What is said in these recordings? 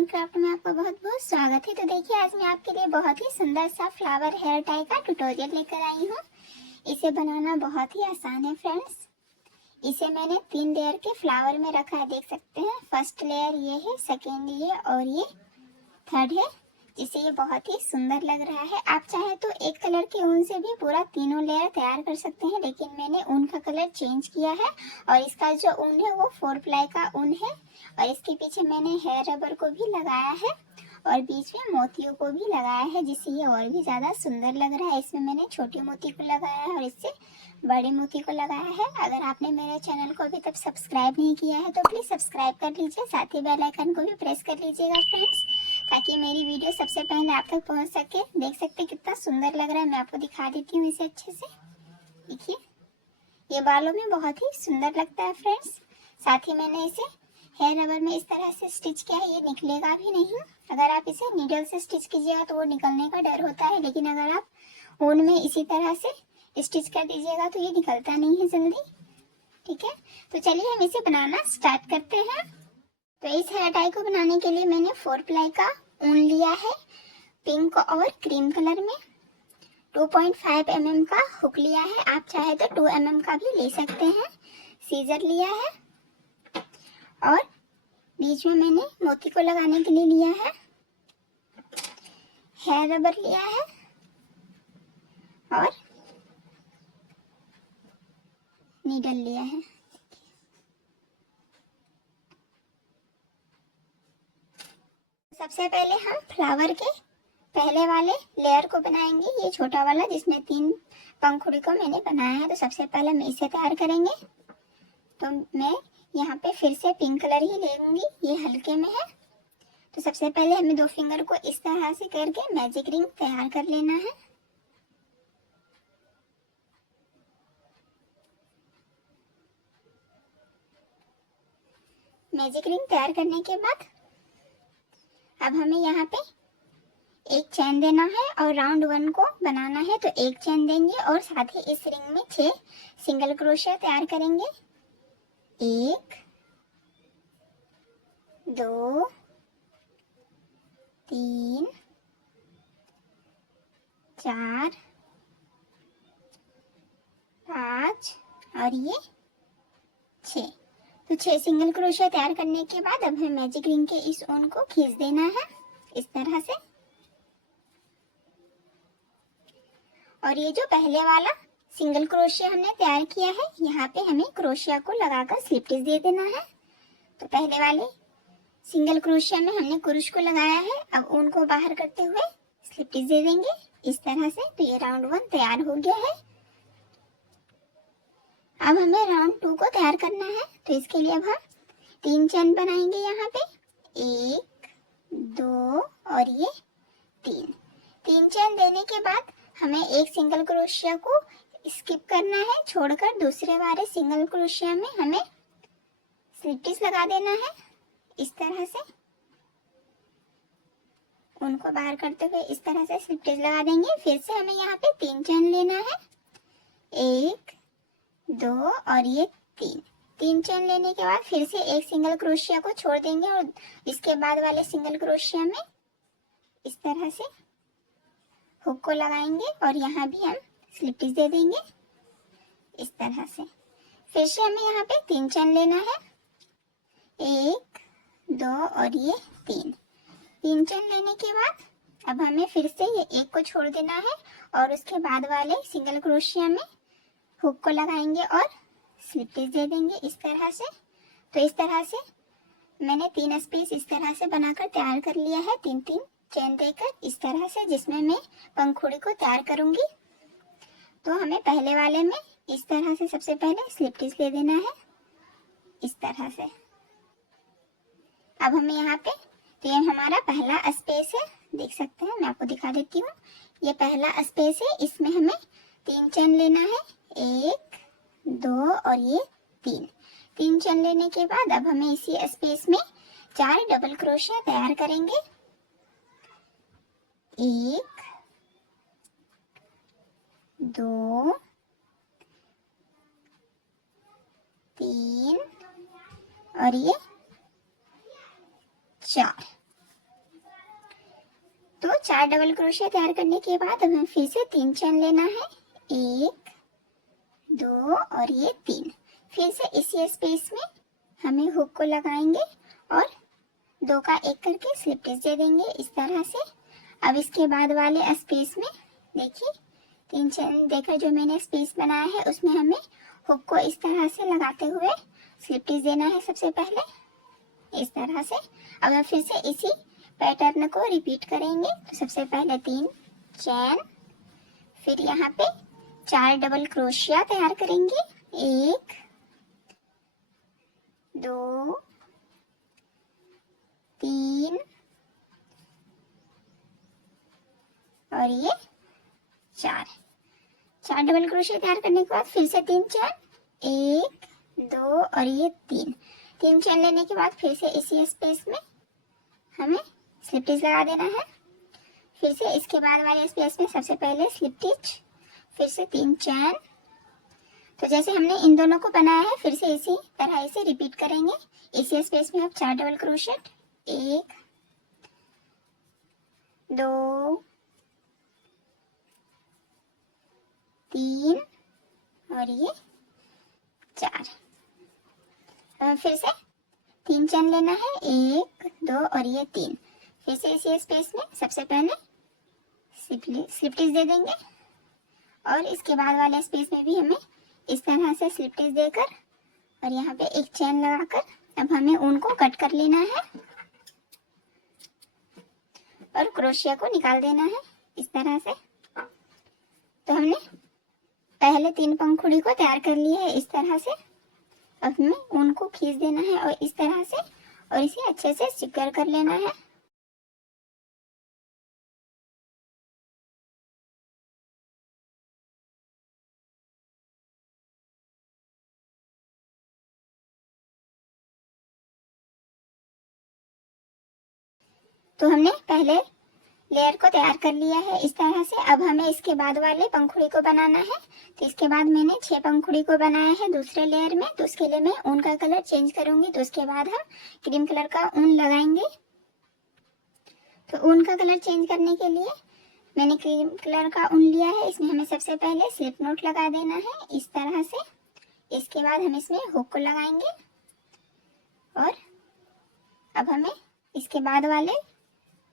And craft में आपका बहुत बहुत स्वागत है। तो देखिए, आज मैं आपके लिए बहुत ही सुंदर सा फ्लावर हेयर टाई का ट्यूटोरियल लेकर आई हूँ। इसे बनाना बहुत ही आसान है फ्रेंड्स। इसे मैंने 3 लेयर के फ्लावर में रखा है, देख सकते हैं। फर्स्ट लेयर ये है, सेकेंड ये और ये थर्ड है, जिससे ये बहुत ही सुंदर लग रहा है। आप चाहे तो एक कलर के ऊन से भी पूरा तीनों लेयर तैयार कर सकते हैं, लेकिन मैंने ऊन का कलर चेंज किया है और इसका जो ऊन है वो 4 प्लाई का ऊन है। और इसके पीछे मैंने हेयर रबर को भी लगाया है और बीच में मोतियों को भी लगाया है, जिससे ये और भी ज़्यादा सुंदर लग रहा है। इसमें मैंने छोटी मोती को लगाया है और इससे बड़ी मोती को लगाया है। अगर आपने मेरे चैनल को अभी तक सब्सक्राइब नहीं किया है तो प्लीज़ सब्सक्राइब कर लीजिए, साथ ही बेल आइकन को भी प्रेस कर लीजिएगा फ्रेंड्स, ताकि मेरी वीडियो सबसे पहले आप तक पहुंच सके। देख सकते हैं कितना सुंदर लग रहा है। मैं आपको दिखा देती हूँ इसे अच्छे से। देखिए, ये बालों में बहुत ही सुंदर लगता है फ्रेंड्स। साथ ही मैंने इसे हेयर रबर में इस तरह से स्टिच किया है, ये निकलेगा भी नहीं। अगर आप इसे नीडल से स्टिच कीजिएगा तो वो निकलने का डर होता है, लेकिन अगर आप ऊन में इसी तरह से स्टिच कर दीजिएगा तो ये निकलता नहीं है जल्दी। ठीक है, तो चलिए हम इसे बनाना स्टार्ट करते हैं। तो इस हेयर टाई को बनाने के लिए मैंने 4 प्लाई का ऊन लिया है, पिंक और क्रीम कलर में। 2.5 mm का हुक लिया है, आप चाहे तो 2 mm का भी ले सकते हैं। सीजर लिया है और बीच में मैंने मोती को लगाने के लिए लिया है। हेयर रबर लिया है और नीडल लिया है। सबसे पहले हम फ्लावर के पहले वाले लेयर को बनाएंगे, ये छोटा वाला जिसमें 3 पंखुड़ी को मैंने बनाया है। तो सबसे पहले हम इसे तैयार करेंगे। तो मैं यहाँ पे फिर से पिंक कलर ही लेंगी, ये हल्के में है। तो सबसे पहले हमें 2 फिंगर को इस तरह से करके मैजिक रिंग तैयार कर लेना है। मैजिक रिंग तैयार करने के बाद अब हमें यहाँ पे एक चैन देना है और राउंड 1 को बनाना है। तो एक चैन देंगे और साथ ही इस रिंग में 6 सिंगल क्रोशिया तैयार करेंगे। 1 2 3 4 5 और ये 6। तो 6 सिंगल क्रोशिया तैयार करने के बाद अब हमें मैजिक रिंग के इस ऊन को खींच देना है इस तरह से। और ये जो पहले वाला सिंगल क्रोशिया हमने तैयार किया है, यहाँ पे हमें क्रोशिया को लगाकर स्लिप स्टिच दे देना है। तो पहले वाले सिंगल क्रोशिया में हमने क्रूश को लगाया है, अब ऊन को बाहर करते हुए स्लिप स्टिच दे देंगे इस तरह से। तो ये राउंड 1 तैयार हो गया है। अब हमें राउंड 2 को तैयार करना है। तो इसके लिए अब हम 3 चैन बनाएंगे यहाँ पे, 1 2 और ये 3 चैन देने के बाद हमें एक सिंगल क्रोशिया को स्किप करना है, छोड़कर दूसरे वाले सिंगल क्रोशिया में हमें स्लिप स्टिच लगा देना है इस तरह से। उनको बाहर करते हुए इस तरह से स्लिप स्टिच लगा देंगे। फिर से हमें यहाँ पे 3 चैन लेना है, 1 2 और ये 3 चैन लेने के बाद फिर से एक सिंगल क्रोशिया को छोड़ देंगे और इसके बाद वाले सिंगल क्रोशिया में इस तरह से हुक को लगाएंगे और यहाँ भी हम स्लिप स्टिच दे देंगे इस तरह से। फिर से हमें यहाँ पे 3 चैन लेना है, 1 2 और ये 3 चैन लेने के बाद अब हमें फिर से ये एक को छोड़ देना है और उसके बाद वाले सिंगल क्रोशिया में हुक को लगाएंगे और स्लिप स्टिच दे देंगे इस तरह से। तो इस तरह से मैंने 3 स्पेस इस तरह से बनाकर तैयार कर लिया है, 3 चैन देकर इस तरह से, जिसमें मैं पंखुड़ी को तैयार करूंगी। तो हमें पहले वाले में इस तरह से सबसे पहले स्लिप स्टिच दे देना है इस तरह से। अब हमें यहाँ पे, तो ये हमारा पहला स्पेस है, देख सकते हैं, मैं आपको दिखा देती हूँ। ये पहला स्पेस है, इसमें हमें 3 चैन लेना है, 1 2 और ये 3 चैन लेने के बाद अब हमें इसी स्पेस में 4 डबल क्रोशिया तैयार करेंगे, 1 2 3 और ये 4। तो 4 डबल क्रोशिया तैयार करने के बाद हमें फिर से 3 चेन लेना है, 1 2 और ये 3। फिर से इसी स्पेस में हमें हुक को लगाएंगे और 2 का एक करके स्लिप स्टिच दे देंगे इस तरह से। अब इसके बाद वाले स्पेस में देखिए 3 चेन देकर जो मैंने स्पेस बनाया है उसमें हमें हुक को इस तरह से लगाते हुए स्लिप स्टिच देना है सबसे पहले इस तरह से। अब हम फिर से इसी पैटर्न को रिपीट करेंगे। तो सबसे पहले 3 चेन, फिर यहाँ पे 4 डबल क्रोशिया तैयार करेंगे, 1 2 3 और ये 4 डबल क्रोशिया तैयार करने के बाद फिर से 3 चेन, 1 2 और ये 3 चेन लेने के बाद फिर से इसी स्पेस में हमें स्लिप स्टिच लगा देना है। फिर से इसके बाद वाले स्पेस में सबसे पहले स्लिप स्टिच, फिर से 3 चेन। तो जैसे हमने इन दोनों को बनाया है फिर से इसी तरह इसे रिपीट करेंगे। इसी स्पेस में अब 4 डबल क्रोशेट, 1 2 3 और ये 4। फिर से 3 चेन लेना है, 1 2 और ये 3। फिर से इसी स्पेस में सबसे पहले स्लिप स्टिच दे देंगे और इसके बाद वाले स्पेस में भी हमें इस तरह से स्लिप स्टिच देकर और यहाँ पे एक चेन लगाकर अब हमें ऊन को कट कर लेना है और क्रोशिया को निकाल देना है इस तरह से। तो हमने पहले 3 पंखुड़ी को तैयार कर लिया है इस तरह से। अब हमें ऊन को खींच देना है और इस तरह से और इसे अच्छे से सिक्योर कर लेना है। तो हमने पहले लेयर को तैयार कर लिया है इस तरह से। अब हमें इसके बाद वाले पंखुड़ी को बनाना है। तो इसके बाद मैंने 6 पंखुड़ी को बनाया है दूसरे लेयर में। तो उसके लिए मैं ऊन का कलर चेंज करूंगी। तो उसके बाद हम क्रीम कलर का ऊन लगाएंगे। तो ऊन का कलर चेंज करने के लिए मैंने क्रीम कलर का ऊन लिया है। इसमें हमें सबसे पहले स्लिप नोट लगा देना है इस तरह से। इसके बाद हम इसमें हुक को लगाएंगे और अब हमें इसके बाद वाले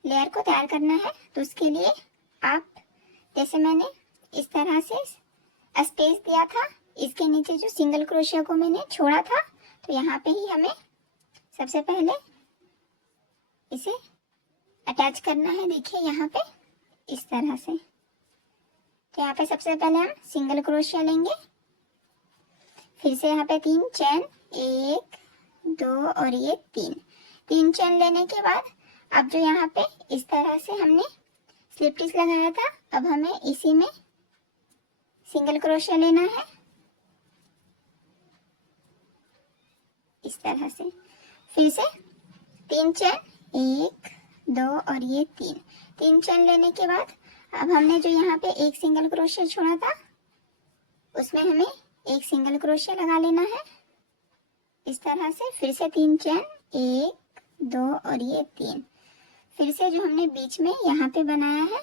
लेयर को तैयार करना है। तो उसके लिए आप जैसे मैंने इस तरह से स्पेस दिया था, इसके नीचे जो सिंगल क्रोशिया को मैंने छोड़ा था, तो यहाँ पे ही हमें सबसे पहले इसे अटैच करना है। देखिए यहाँ पे इस तरह से। तो यहाँ पे सबसे पहले हम सिंगल क्रोशिया लेंगे, फिर से यहाँ पे 3 चेन, 1 2 और ये 3 चेन लेने के बाद अब जो यहाँ पे इस तरह से हमने स्लिप स्टिच लगाया था, अब हमें इसी में सिंगल क्रोशिया लेना है इस तरह से। फिर से 3 चेन, 1 2 और ये 3 चेन लेने के बाद अब हमने जो यहाँ पे एक सिंगल क्रोशिया छोड़ा था उसमें हमें एक सिंगल क्रोशिया लगा लेना है इस तरह से। फिर से 3 चेन, 1 2 और ये 3। फिर से जो हमने बीच में यहाँ पे बनाया है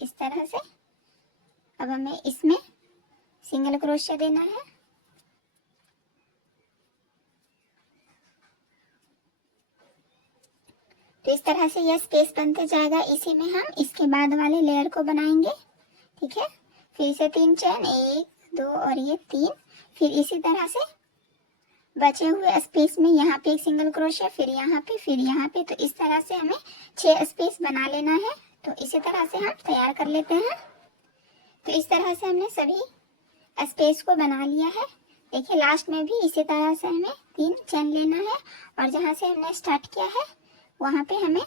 इस तरह से, अब हमें इसमें सिंगल क्रोशिया देना है। तो इस तरह से यह स्पेस बनते जाएगा। इसी में हम इसके बाद वाले लेयर को बनाएंगे। ठीक है। फिर से 3 चेन, 1 2 और ये 3। फिर इसी तरह से बचे हुए स्पेस में यहाँ पे एक सिंगल क्रोशिया, फिर यहाँ पे। तो इस तरह से हमें 6 स्पेस बना लेना है। तो इसी तरह से हम तैयार कर लेते हैं। तो इस तरह से हमने सभी स्पेस को बना लिया है। देखिए लास्ट में भी इसी तरह से हमें 3 चेन लेना है और जहाँ से हमने स्टार्ट किया है वहाँ पे हमें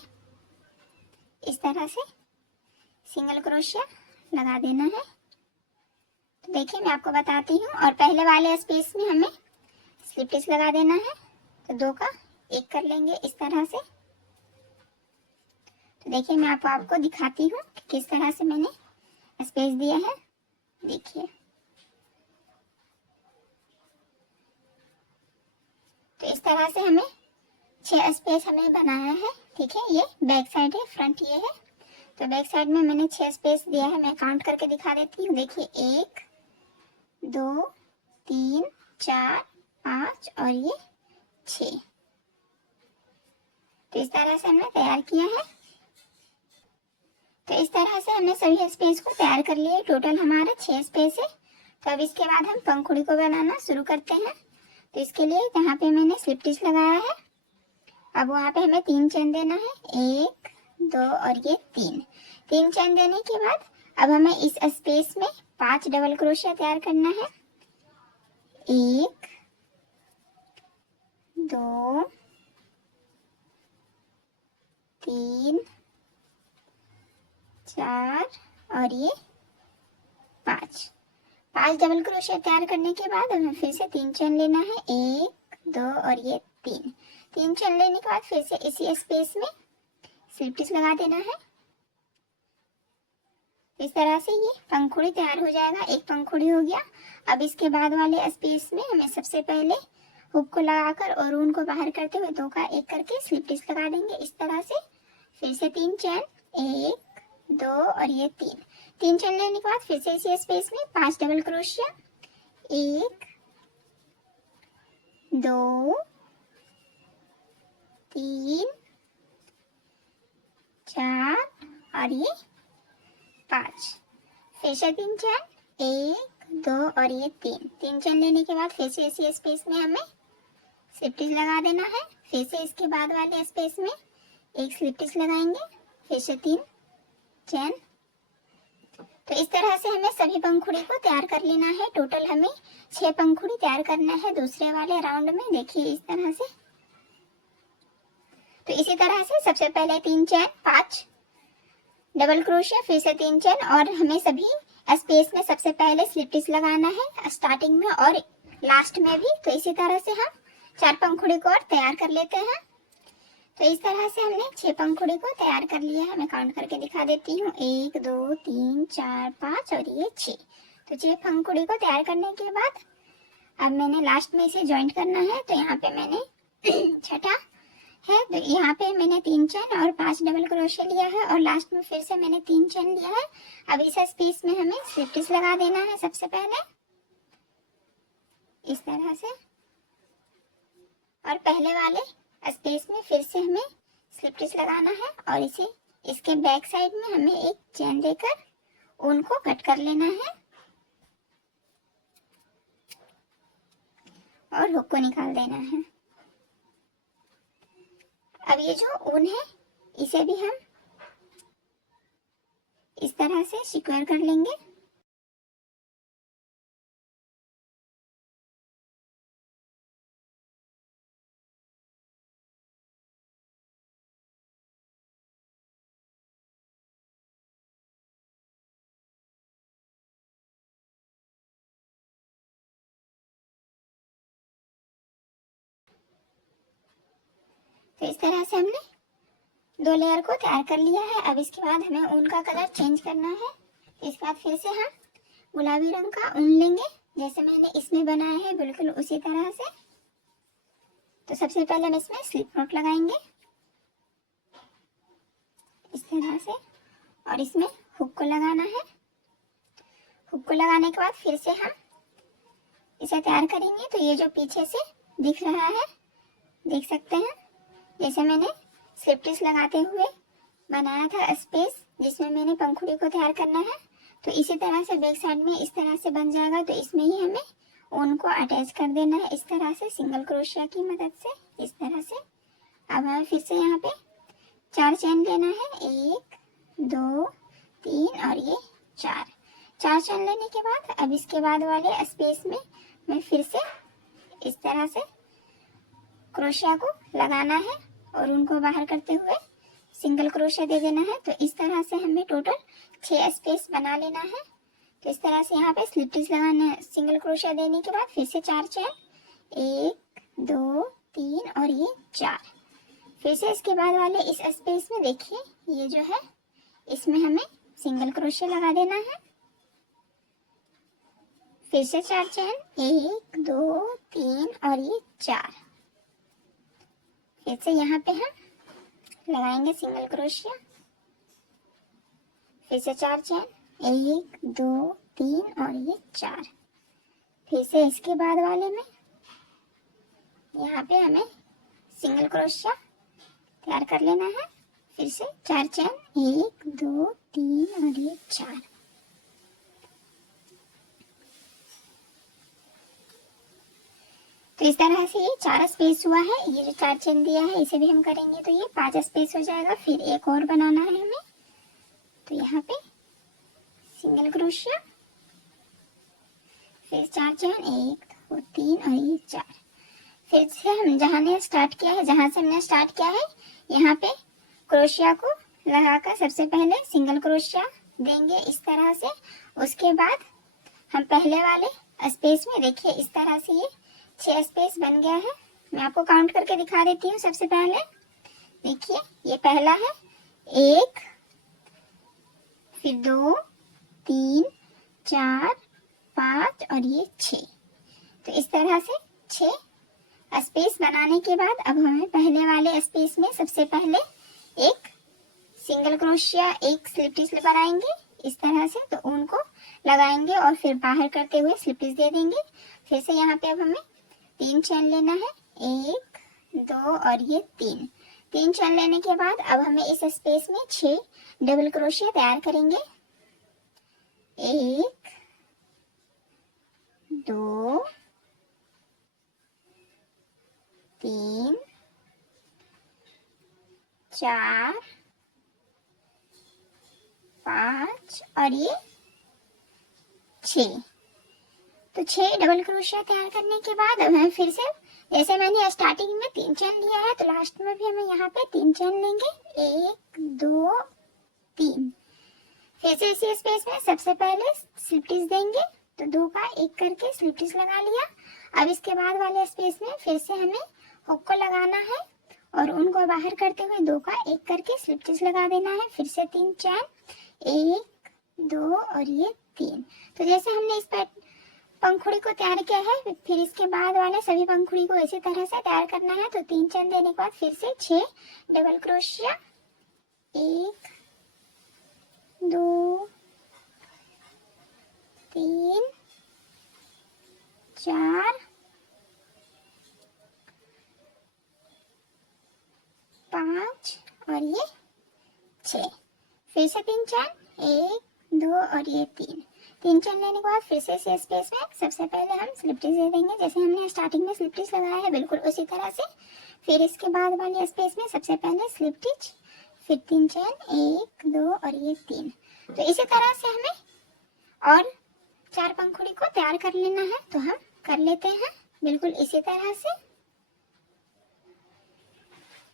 इस तरह से सिंगल क्रोशिया लगा देना है। तो देखिए मैं आपको बताती हूँ। और पहले वाले स्पेस में हमें स्लिप स्टिच लगा देना है। तो 2 का एक कर लेंगे इस तरह से। तो देखिए मैं आपको दिखाती हूँ कि किस तरह से मैंने स्पेस दिया है। देखिए तो इस तरह से हमें 6 स्पेस हमें बनाया है। ठीक है, ये बैक साइड है, फ्रंट ये है। तो बैक साइड में मैंने 6 स्पेस दिया है, मैं काउंट करके दिखा देती हूँ। देखिए 1 2 3 4 5 और ये 6। तो इस तरह से हमने तैयार किया है। तो इस तरह से हमने सभी स्पेस को तैयार कर लिया। टोटल हमारा 6 स्पेस है। तो अब इसके बाद हम पंखुड़ी को बनाना शुरू करते हैं। तो इसके लिए यहाँ पे मैंने स्लिप स्टिच लगाया है। अब वहाँ पे हमें 3 चेन देना है, 1 2 और ये 3 चेन देने के बाद अब हमें इस स्पेस में 5 डबल क्रोशिया तैयार करना है। 1 2 3 4 और ये 5 डबल क्रोशिया तैयार करने के बाद हमें फिर से 3 चेन लेना है, 1 2 और ये 3 चेन लेने के बाद फिर से इसी स्पेस में स्लिप स्टिच लगा देना है। इस तरह से ये पंखुड़ी तैयार हो जाएगा। एक पंखुड़ी हो गया। अब इसके बाद वाले स्पेस में हमें सबसे पहले हुक को लगाकर और ऊन को बाहर करते हुए 2 का 1 करके स्लिप स्टिच लगा देंगे इस तरह से। फिर से 3 चेन, 1 2 और ये 3 चेन लेने के बाद फिर से इसी स्पेस में 5 डबल क्रोशिया, 1 2 3 4 और ये 5। फिर से 3 चेन, 1 2 और ये 3 चेन लेने के बाद फिर से इसी स्पेस में हमें स्लिप स्टिच लगा देना है। फिर से इसके बाद वाले स्पेस में एक स्लिप स्टिच लगाएंगे, फिर से 3 चेन। तो इस तरह से हमें सभी पंखुड़ी को तैयार कर लेना है। टोटल हमें 6 पंखुड़ी तैयार करना है दूसरे वाले राउंड में। देखिए इस तरह से। तो इसी तरह से सबसे पहले 3 चेन, 5 डबल क्रोशिया, फिर से 3 चेन और हमें सभी स्पेस में सबसे पहले स्लिप स्टिच लगाना है, स्टार्टिंग में और लास्ट में भी। तो इसी तरह से हम 4 पंखुड़ी को और तैयार कर लेते हैं। तो इस तरह से हमने 6 पंखुड़ी को तैयार कर लिया है। मैं काउंट करके दिखा देती हूँ, 1 2 3 4 5 और ये 6। तो 6 पंखुड़ी को तैयार करने के बाद अब मैंने लास्ट में इसे ज्वाइंट करना है। तो यहाँ पे मैंने छठा है, तो यहाँ पे मैंने 3 चेन और 5 डबल क्रोशिया लिया है और लास्ट में फिर से मैंने 3 चेन लिया है। अब इस स्पेस में हमें स्लिप स्टिच लगा देना है सबसे पहले इस तरह से, और पहले वाले स्पेस में फिर से हमें स्लिप स्टिच लगाना है और इसे इसके बैक साइड में हमें एक चेन देकर ऊन को कट कर लेना है और हुक को निकाल देना है। अब ये जो ऊन है इसे भी हम इस तरह से सिक्योर कर लेंगे। तो इस तरह से हमने 2 लेयर को तैयार कर लिया है। अब इसके बाद हमें ऊन का कलर चेंज करना है। इसके बाद फिर से हम गुलाबी रंग का ऊन लेंगे जैसे मैंने इसमें बनाया है, बिल्कुल उसी तरह से। तो सबसे पहले हम इसमें स्लिप नॉट लगाएंगे इस तरह से और इसमें हुक को लगाना है। हुक को लगाने के बाद फिर से हम इसे तैयार करेंगे। तो ये जो पीछे से दिख रहा है, देख सकते हैं, जैसे मैंने स्लिप स्टिच लगाते हुए बनाया था स्पेस जिसमें मैंने पंखुड़ी को तैयार करना है। तो इसी तरह से बैक साइड में इस तरह से बन जाएगा। तो इसमें ही हमें ऊन को अटैच कर देना है इस तरह से सिंगल क्रोशिया की मदद से इस तरह से। अब हमें फिर से यहाँ पे 4 चेन लेना है, 1 2 3 और ये 4 चेन लेने के बाद अब इसके बाद वाले स्पेस में मैं फिर से इस तरह से क्रोशिया को लगाना है और उनको बाहर करते हुए सिंगल क्रोशिया दे देना है। तो इस तरह से हमें टोटल 6 स्पेस बना लेना है। तो इस तरह से यहाँ पे स्लिप स्टिच लगाना है, सिंगल क्रोशिया देने के बाद फिर से 4 चेन, 1 2 3 और ये 4। फिर से इसके बाद वाले इस स्पेस में देखिए ये जो है इसमें हमें सिंगल क्रोशिया लगा देना है। फिर से 4 चेन, 1 2 3 और ये 4। फिर से यहाँ पे हम लगाएंगे सिंगल क्रोशिया फिर से 4 चेन, 1 2 3 और ये 4। फिर से इसके बाद वाले में यहाँ पे हमें सिंगल क्रोशिया तैयार कर लेना है। फिर से 4 चेन, 1 2 3 और ये 4। तो इस तरह से ये 4 स्पेस हुआ है। ये जो 4 चेन दिया है इसे भी हम करेंगे तो ये 5 स्पेस हो जाएगा। फिर एक और बनाना है हमें, तो यहाँ पे सिंगल क्रोशिया, फिर 4 चेन, 1 2 3 और ये 4। फिर से हम जहाँ ने स्टार्ट किया है, जहाँ से हमने स्टार्ट किया है, यहाँ पे क्रोशिया को लगाकर सबसे पहले सिंगल क्रोशिया देंगे इस तरह से। उसके बाद हम पहले वाले स्पेस में, देखिए इस तरह से ये 6 स्पेस बन गया है। मैं आपको काउंट करके दिखा देती हूँ। सबसे पहले देखिए ये पहला है 1, फिर 2 3 4 5 और ये 6। तो इस तरह से 6 स्पेस बनाने के बाद अब हमें पहले वाले स्पेस में सबसे पहले एक सिंगल क्रोशिया, एक स्लिप स्टिच बनाएंगे इस तरह से, तो उनको लगाएंगे और फिर बाहर करते हुए स्लिप स्टिच दे देंगे। फिर से यहाँ पे अब हमें 3 चेन लेना है, 1 2 और ये 3 चेन लेने के बाद अब हमें इस स्पेस में 6 डबल क्रोशिया तैयार करेंगे। 1 2 3 4 5 और ये 6। तो 6 डबल क्रोशिया तैयार करने के बाद अब हमें फिर से, जैसे मैंने स्टार्टिंग में 3 चेन लिया है, तो लास्ट में भी हमें यहाँ पे 3 चेन लेंगे, 1 2 3। फिर से इसी स्पेस में सबसे पहले स्लिप स्टिच देंगे, तो 2 का 1 करके स्लिप स्टिच लगा लिया। अब इसके बाद वाले स्पेस में फिर से हमें हुक को लगाना है और उनको बाहर करते हुए 2 का 1 करके स्लिप स्टिच लगा देना है। फिर से 3 चेन, 1 2 और ये 3। तो जैसे हमने इस पंखुड़ी को तैयार किया है, फिर इसके बाद वाले सभी पंखुड़ी को इसी तरह से तैयार करना है। तो 3 चेन देने के बाद फिर से 6 डबल क्रोशिया, 1 2 3 4 5 और ये 6। फिर से 3 चेन, 1 2 और ये 3 चेन लेने के बाद फिर से इस स्पेस में सबसे पहले हम स्लिप स्टिच दे देंगे, जैसे हमने स्टार्टिंग में स्लिप स्टिच लगाया है बिल्कुल उसी तरह से। फिर इसके बाद वाले स्पेस में सबसे पहले स्लिप स्टिच, फिर 3 चेन, 1 2 और ये 3। तो इसी तरह से हमें और 4 पंखुड़ी को तैयार कर लेना है, तो हम कर लेते हैं बिल्कुल इसी तरह से।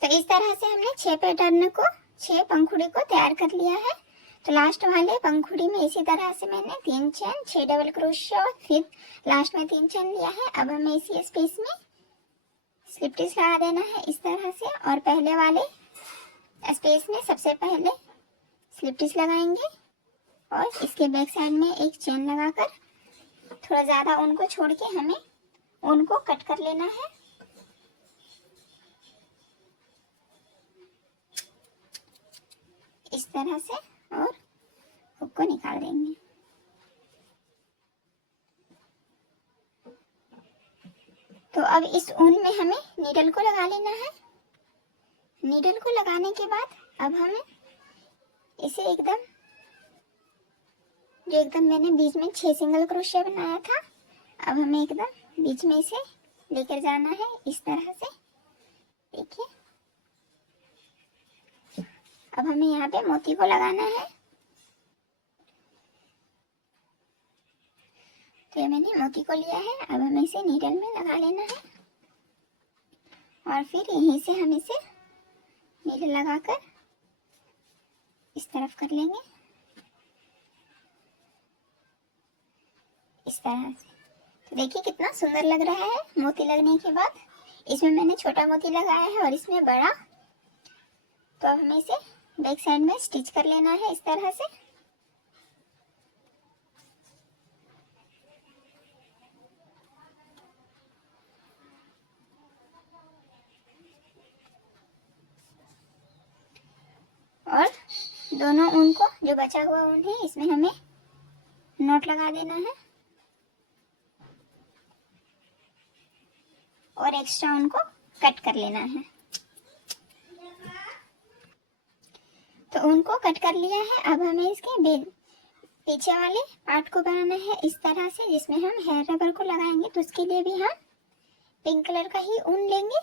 तो इस तरह से हमने 6 पैटर्न को, 6 पंखुड़ी को तैयार कर लिया है। तो लास्ट वाले पंखुड़ी में इसी तरह से मैंने 3 चेन, 6 डबल क्रोशिया और फिर लास्ट में 3 चेन लिया है। अब हमें इसी स्पेस में स्लिप स्टिच लगा देना है इस तरह से, और पहले वाले स्पेस में सबसे पहले स्लिप स्टिच लगाएंगे और इसके बैक साइड में एक चेन लगाकर थोड़ा ज्यादा ऊन को छोड़ के हमें ऊन को कट कर लेना है। इस तरह से, और हुक को निकाल देंगे। तो अब इस ऊन में हमें नीडल को लगा लेना है। नीडल को लगाने के बाद अब हमें इसे एकदम, जो एकदम मैंने बीच में 6 सिंगल क्रोशिया बनाया था, अब हमें एकदम बीच में इसे लेकर जाना है इस तरह से। देखिए अब हमें यहाँ पे मोती को लगाना है। तो ये मैंने मोती को लिया है, अब हमें इसे नीडल में लगा लेना है और फिर यहीं से हम इसे नीडल लगाकर इस तरफ कर लेंगे इस तरह से। तो देखिए कितना सुंदर लग रहा है मोती लगने के बाद। इसमें मैंने छोटा मोती लगाया है और इसमें बड़ा। तो अब हमें इसे बैक साइड में स्टिच कर लेना है इस तरह से। और दोनों ऊन को, जो बचा हुआ ऊन है, इसमें हमें नॉट लगा देना है और एक्स्ट्रा ऊन को कट कर लेना है। तो ऊन को कट कर लिया है। अब हमें इसके पीछे वाले पार्ट को बनाना है इस तरह से, जिसमें हम हेयर रबर को लगाएंगे। तो उसके लिए भी हम पिंक कलर का ही ऊन लेंगे।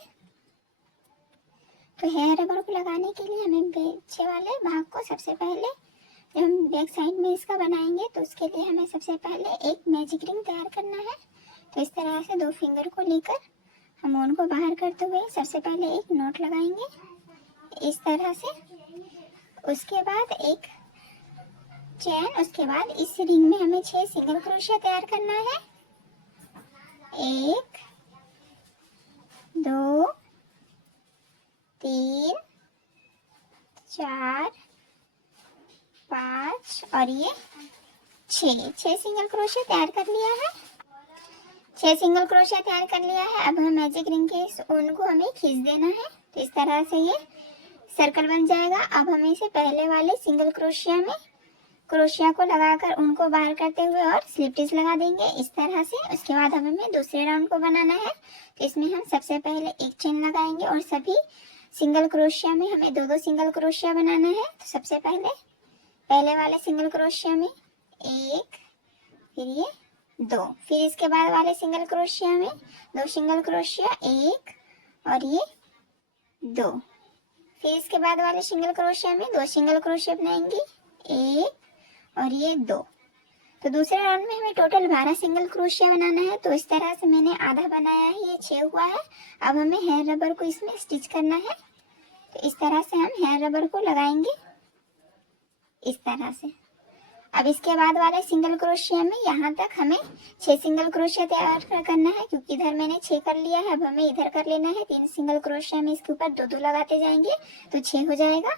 तो हेयर रबर को लगाने के लिए हमें पीछे वाले भाग को सबसे पहले, जब हम बैक साइड में इसका बनाएंगे, तो उसके लिए हमें सबसे पहले एक मैजिक रिंग तैयार करना है। तो इस तरह से 2 फिंगर को लेकर हम ऊन को बाहर करते हुए सबसे पहले एक नॉट लगाएंगे इस तरह से। उसके बाद एक चैन, उसके बाद इस रिंग में हमें 6 सिंगल क्रोशिया तैयार करना है। 1 2 3 4 5 और ये 6 सिंगल क्रोशिया तैयार कर लिया है। 6 सिंगल क्रोशिया तैयार कर लिया है। अब हम मैजिक रिंग के इस ऊन को हमें खींच देना है। तो इस तरह से ये सर्कल बन जाएगा। अब हमें इसे पहले वाले सिंगल क्रोशिया में क्रोशिया को लगाकर उनको बाहर करते हुए और स्लिप स्टिच लगा देंगे इस तरह से। उसके बाद हमें दूसरे राउंड को बनाना है। तो इसमें हम सबसे पहले एक चेन लगाएंगे और सभी सिंगल क्रोशिया में हमें 2-2 सिंगल क्रोशिया बनाना है। तो सबसे पहले वाले सिंगल क्रोशिया में 1, फिर ये 2, फिर इसके बाद वाले सिंगल क्रोशिया में 2 सिंगल क्रोशिया, 1 और ये 2, फिर इसके बाद वाले सिंगल क्रोशिया में 2 सिंगल क्रोशिया बनाएंगे, 1 और ये 2। तो दूसरे राउंड में हमें टोटल 12 सिंगल क्रोशिया बनाना है। तो इस तरह से मैंने आधा बनाया है, ये 6 हुआ है। अब हमें हेयर रबर को इसमें स्टिच करना है। तो इस तरह से हम हेयर रबर को लगाएंगे इस तरह से। अब इसके बाद वाले सिंगल क्रोशिया में यहाँ तक हमें 6 सिंगल क्रोशिया तैयार करना है, क्योंकि इधर मैंने 6 कर लिया है। अब हमें इधर कर लेना है 3 सिंगल क्रोशिया में इसके ऊपर 2-2 लगाते जाएंगे तो 6 हो जाएगा।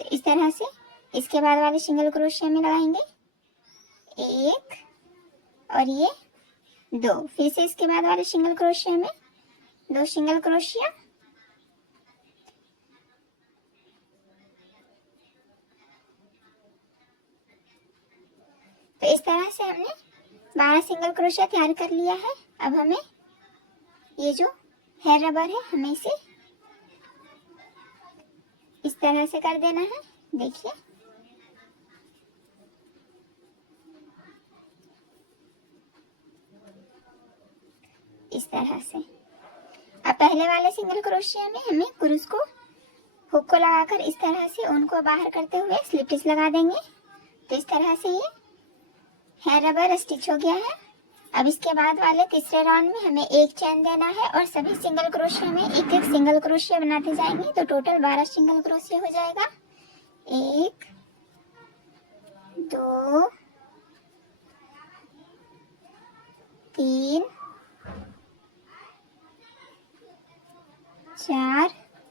तो इस तरह से इसके बाद वाले सिंगल क्रोशिया में लगाएंगे 1 और ये 2, फिर से इसके बाद वाले सिंगल क्रोशिया में 2 सिंगल क्रोशिया, तो इस तरह से हमने 12 सिंगल क्रोशिया तैयार कर लिया है। अब हमें ये जो हेयर रबर है हमें इसे इस तरह से कर देना है। देखिए इस तरह से। अब पहले वाले सिंगल क्रोशिया में हमें क्रूस को हुक को लगाकर इस तरह से उनको बाहर करते हुए स्लिप स्टिच लगा देंगे। तो इस तरह से ये हेयर रबर स्टिच हो गया है। अब इसके बाद वाले तीसरे राउंड में हमें एक चेन देना है और सभी सिंगल क्रोशिया में एक एक सिंगल क्रोशिया बनाते जाएंगे। तो टोटल 12 सिंगल क्रोशिया हो जाएगा। 1 2 3 4,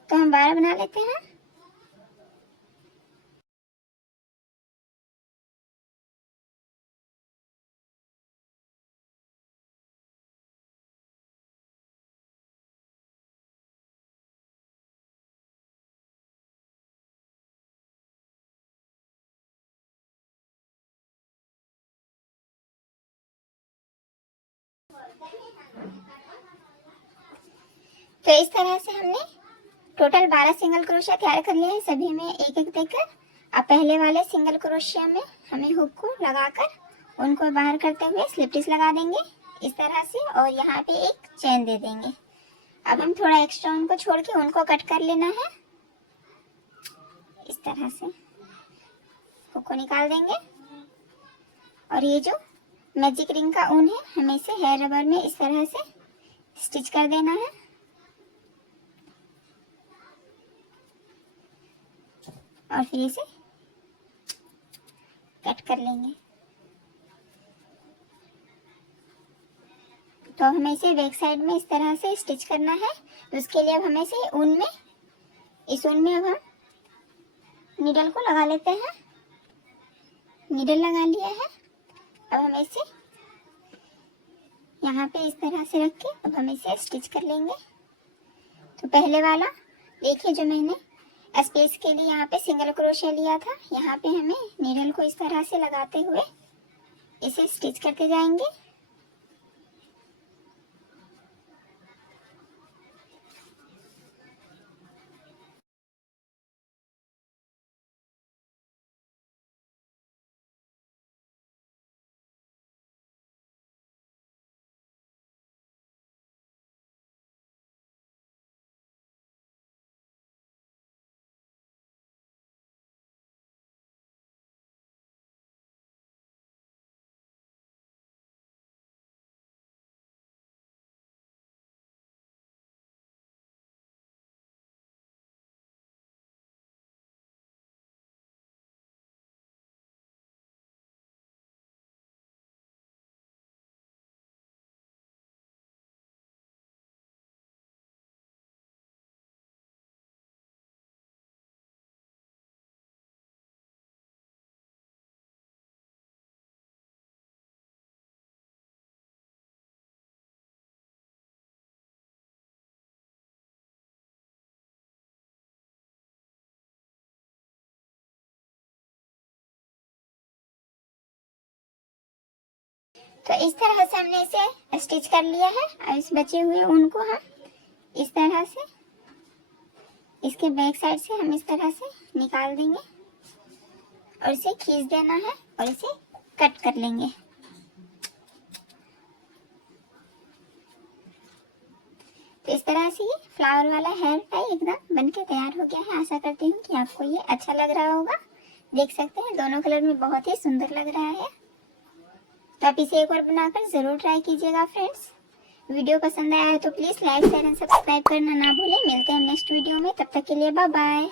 तो हम 12 बना लेते हैं। तो इस तरह से हमने टोटल 12 सिंगल क्रोशिया तैयार कर लिया है, सभी में एक एक देकर। अब पहले वाले सिंगल क्रोशिया में हमें हुक को लगाकर उनको बाहर करते हुए स्लिप स्टिच लगा देंगे इस तरह से और यहाँ पे एक चेन दे देंगे। अब हम थोड़ा एक्स्ट्रा उनको छोड़ के उनको कट कर लेना है इस तरह से। हुक को निकाल देंगे और ये जो मैजिक रिंग का ऊन है हमें इसे हेयर रबर में इस तरह से स्टिच कर देना है और फिर इसे कट कर लेंगे। तो हमें इसे बैक साइड में इस तरह से स्टिच करना है। तो उसके लिए अब हमें इसे ऊन में, इस ऊन में अब हम नीडल को लगा लेते हैं। नीडल लगा लिया है। अब हमें इसे यहाँ पे इस तरह से रख के अब हम इसे स्टिच कर लेंगे। तो पहले वाला देखिए जो मैंने स्पेस के लिए यहाँ पे सिंगल क्रोशिया लिया था। यहाँ पे हमें नीडल को इस तरह से लगाते हुए इसे स्टिच करते जाएंगे। तो इस तरह से हमने इसे स्टिच कर लिया है। और इस बचे हुए ऊन को हम इस तरह से इसके बैक साइड से हम इस तरह से निकाल देंगे और इसे खींच देना है और इसे कट कर लेंगे। तो इस तरह से ये फ्लावर वाला हेयर टाई एकदम बनके तैयार हो गया है। आशा करती हूँ कि आपको ये अच्छा लग रहा होगा। देख सकते हैं दोनों कलर में बहुत ही सुंदर लग रहा है। तो आप इसे एक बार बनाकर जरूर ट्राई कीजिएगा फ्रेंड्स। वीडियो पसंद आया है तो please like share and subscribe करना ना भूलें। मिलते हैं नेक्स्ट वीडियो में, तब तक के लिए बाय बाय।